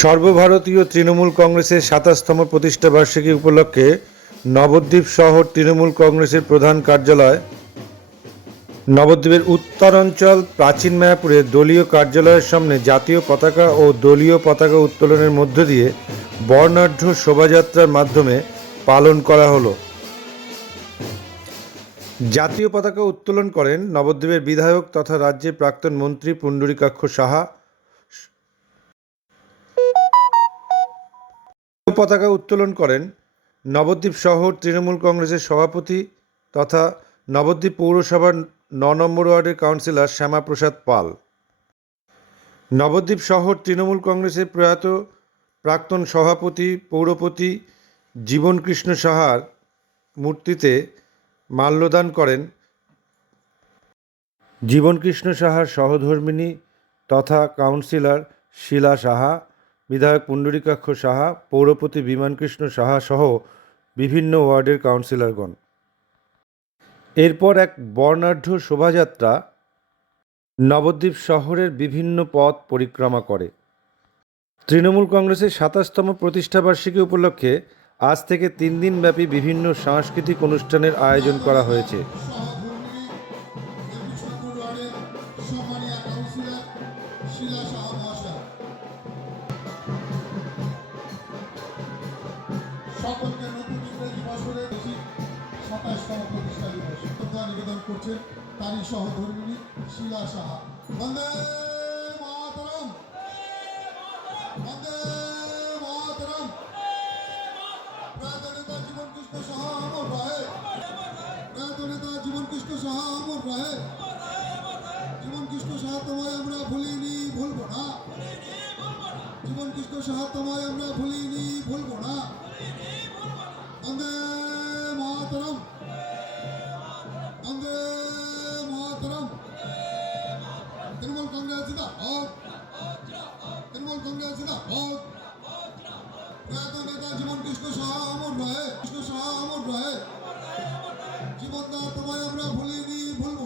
সর্বভারতীয় তৃণমূল কংগ্রেসের সাতাশতম প্রতিষ্ঠা বার্ষিকী উপলক্ষে নবদ্বীপ শহর তৃণমূল কংগ্রেসের প্রধান কার্যালয়, নবদ্বীপের উত্তরাঞ্চল, প্রাচীন মায়াপুরে দলীয় কার্যালয়ের সামনে জাতীয় পতাকা ও দলীয় পতাকা উত্তোলনের মধ্য দিয়ে বর্ণাঢ্য শোভাযাত্রার মাধ্যমে পালন করা হলো। জাতীয় পতাকা উত্তোলন করেন নবদ্বীপের বিধায়ক তথা রাজ্যের প্রাক্তন মন্ত্রী পুণ্ডরীকাক্ষ সাহা পতাকা উত্তোলন করেন নবদ্বীপ শহর তৃণমূল কংগ্রেসের সভাপতি তথা নবদ্বীপ পৌরসভার ন নম্বর ওয়ার্ডের কাউন্সিলর শ্যামাপ্রসাদ পাল। নবদ্বীপ শহর তৃণমূল কংগ্রেসের প্রয়াত প্রাক্তন সভাপতি, পৌরপতি জীবনকৃষ্ণ সাহার মূর্তিতে মাল্যদান করেন। জীবনকৃষ্ণ সাহার সহধর্মিণী তথা কাউন্সিলর শিলা সাহা বিধায়ক পুণ্ডরীকাক্ষ সাহা, পৌরপতি বিমানকৃষ্ণ সাহা সহ বিভিন্ন ওয়ার্ডের কাউন্সিলরগণ। এরপর এক বর্ণাঢ্য শোভাযাত্রা নবদ্বীপ শহরের বিভিন্ন পথ পরিক্রমা করে। তৃণমূল কংগ্রেসের সাতাশতম প্রতিষ্ঠাবার্ষিকী উপলক্ষে আজ থেকে তিন দিনব্যাপী বিভিন্ন সাংস্কৃতিক অনুষ্ঠানের আয়োজন করা হয়েছে। সকলকে নতুন ইংরেজি বছরের সাতাশতম প্রতিষ্ঠা দিবস, শ্রদ্ধা নিবেদন করছেন তারই সহধর্মিণী শিলা সাহা। বন্দে মাতরম! বন্দে মাতরম! প্রয়াত নেতা জীবন কৃষ্ণ সাহা অমর রায় প্রয়াত নেতা জীবন কৃষ্ণ সাহা অমর রায় জীবন কৃষ্ণ সাহা তোমায় আমরা ভুলিনি, ভুলবো না। জীবন কৃষ্ণ সাহা তোমায় আমরা ভুলিনি, ভুলবো না। বন্দে মাতরম বন্দে মাতরম তৃণমূল কংগ্রেস জিন্দাবাদ তৃণমূল কংগ্রেস জিন্দাবাদ প্রয়াত নেতা জীবন কৃষ্ণ শাহ অমর রায় কৃষ্ণ সাহা অমর রায় জীবনদা তোমায় আমরা ভুলিনি ভুলবো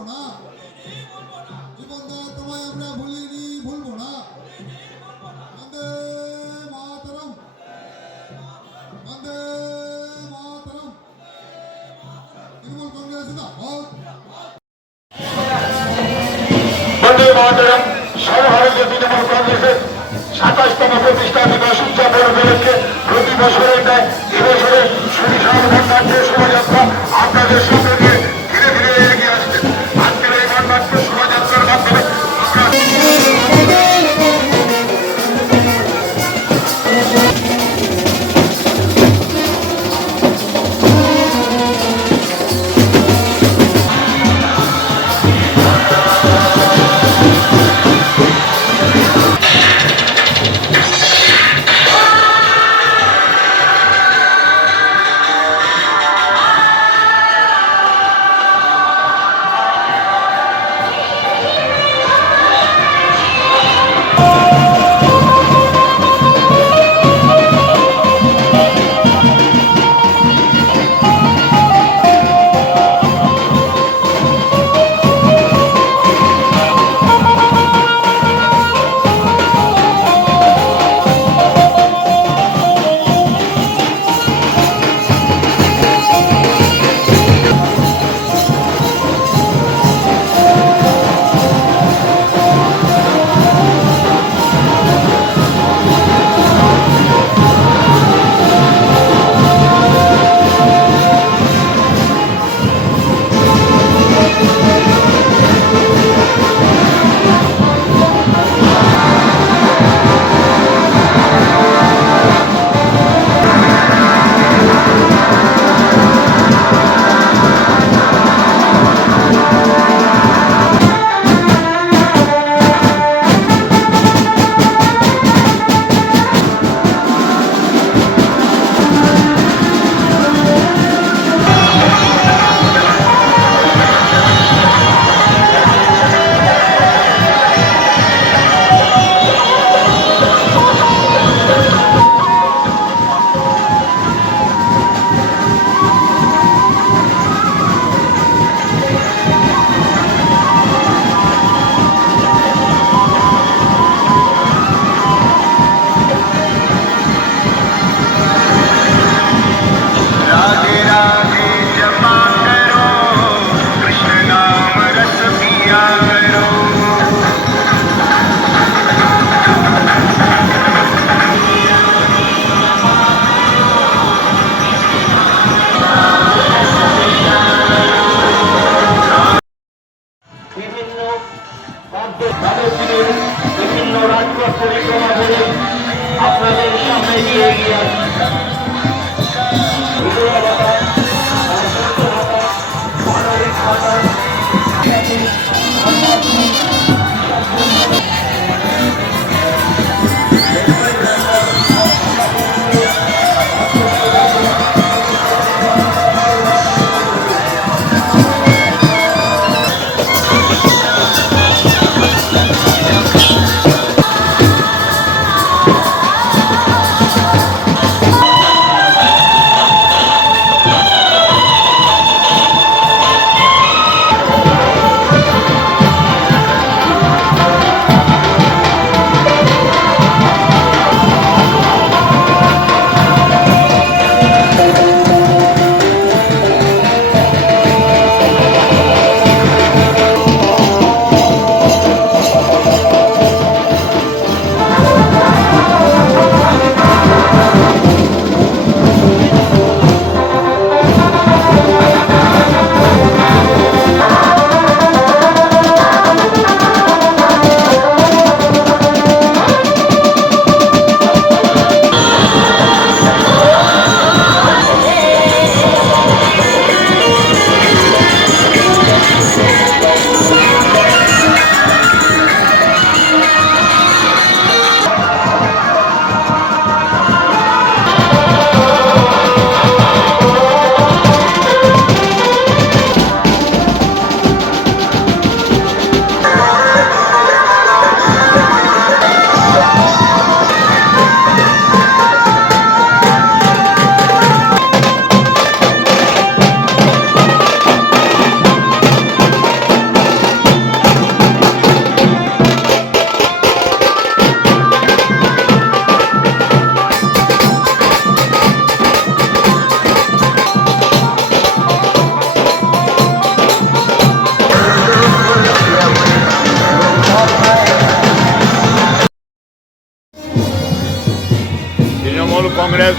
সাতাশতম প্রতিষ্ঠা দিবস উদযাপন উপলক্ষে প্রতি বছরের ন্যায় এবছরে সুবিশাল বর্ণাঢ্য শোভাযাত্রা আপনাদের সঙ্গে দিয়ে ধীরে ধীরে এগিয়ে আসছে। আজকের এই বর্ণাঢ্য শোভাযাত্রার মাধ্যমে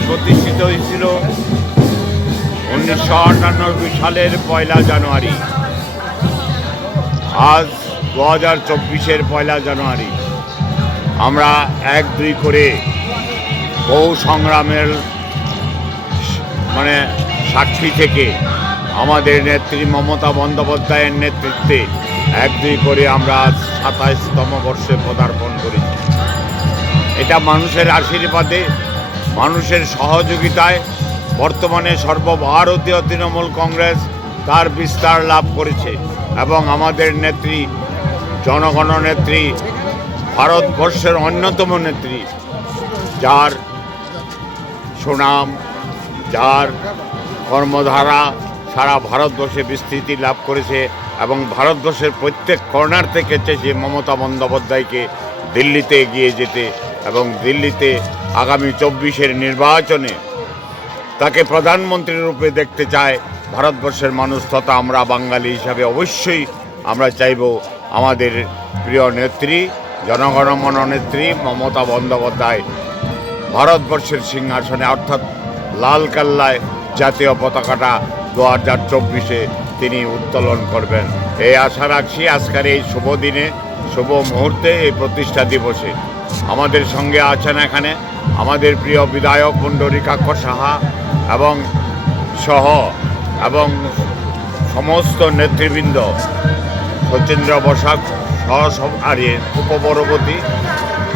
প্রতিষ্ঠিত হয়েছিল উনিশশো আটানব্বই সালের পয়লা জানুয়ারি। আজ দু হাজার চব্বিশের পয়লা জানুয়ারি। আমরা এক দুই করে বহু সংগ্রামের মানে সাক্ষী থেকে আমাদের নেত্রী মমতা বন্দ্যোপাধ্যায়ের নেতৃত্বে এক দুই করে আমরা সাতাইশতম বর্ষে পদার্পণ করেছি। এটা মানুষের আশীর্বাদে মানুষের সহযোগিতায় বর্তমানে সর্বভারতীয় তৃণমূল কংগ্রেস তার বিস্তার লাভ করেছে এবং আমাদের নেত্রী, জনগণ নেত্রী, ভারতবর্ষের অন্যতম নেত্রী, যার সুনাম, যার কর্মধারা সারা ভারতবর্ষে বিস্তৃতি লাভ করেছে এবং ভারতবর্ষের প্রত্যেক কর্নার থেকে চেয়েছে মমতা বন্দ্যোপাধ্যায়কে দিল্লিতে এগিয়ে যেতে এবং দিল্লিতে আগামী চব্বিশের নির্বাচনে তাকে প্রধানমন্ত্রী রূপে দেখতে চায় ভারতবর্ষের মানুষ তথা আমরা বাঙালি হিসাবে অবশ্যই আমরা চাইব আমাদের প্রিয় নেত্রী, জনগণমন নেত্রী মমতা বন্দ্যোপাধ্যায় ভারতবর্ষের সিংহাসনে, অর্থাৎ লাল কেল্লায় জাতীয় পতাকাটা দু হাজার চব্বিশে তিনি উত্তোলন করবেন। এই আশা রাখছি আজকের এই শুভ দিনে, শুভ মুহূর্তে এই প্রতিষ্ঠা দিবসে। আমাদের সঙ্গে আছেন এখানে আমাদের প্রিয় বিধায়ক পুণ্ডরিকাক্ষ সাহা এবং সহ এবং সমস্ত নেতৃবৃন্দ সচিন্দ্র বসাক সহ উপপরবর্তী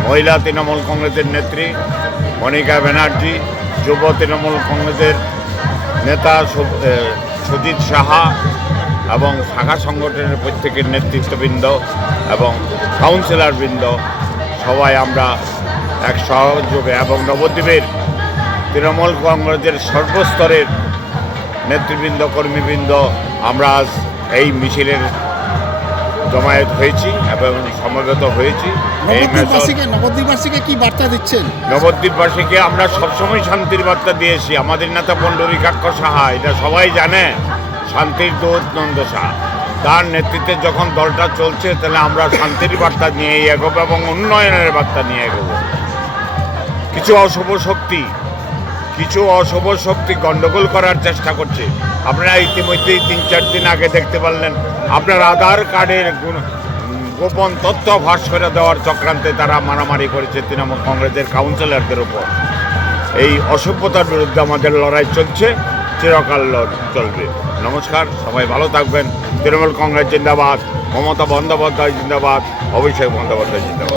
মহিলা তৃণমূল কংগ্রেসের নেত্রী, মনিকা ব্যানার্জি, যুব তৃণমূল কংগ্রেসের নেতা সুজিত সাহা এবং শাখা সংগঠনের প্রত্যেকের নেতৃত্ববৃন্দ এবং কাউন্সিলরবৃন্দ সবাই আমরা এক সহযোগে এবং নবদ্বীপের তৃণমূল কংগ্রেসের সর্বস্তরের নেতৃবৃন্দ কর্মীবৃন্দ আমরা আজ এই মিছিলের জমায়েত হয়েছি এবং সমবেত হয়েছি। নবদ্বীপবাসীকে কি বার্তা দিচ্ছেন? নবদ্বীপবাসীকে আমরা সবসময় শান্তির বার্তা দিয়েছি। আমাদের নেতা পণ্ডরী কাক্ষ সাহা এটা সবাই জানে। শান্তির দূত নন্দ সাহা। তার নেতৃত্বে যখন দলটা চলছে, তাহলে আমরা শান্তির বার্তা নিয়ে এগোবো এবং উন্নয়নের বার্তা নিয়ে এগোবো। কিছু অশুভ শক্তি, কিছু অশুভ শক্তি গণ্ডগোল করার চেষ্টা করছে। আপনারা ইতিমধ্যেই তিন চার দিন আগে দেখতে পারলেন, আপনার আধার কার্ডের গোপন তথ্য ভাস করে দেওয়ার চক্রান্তে তারা মারামারি করেছে তৃণমূল কংগ্রেসের কাউন্সিলরদের উপর। এই অসভ্যতার বিরুদ্ধে আমাদের লড়াই চলছে। চিরকাল চলবে। নমস্কার, সবাই ভালো থাকবেন। তৃণমূল কংগ্রেস জিন্দাবাদ, মমতা বন্দ্যোপাধ্যায় জিন্দাবাদ, অভিষেক বন্দ্যোপাধ্যায় জিন্দাবাদ।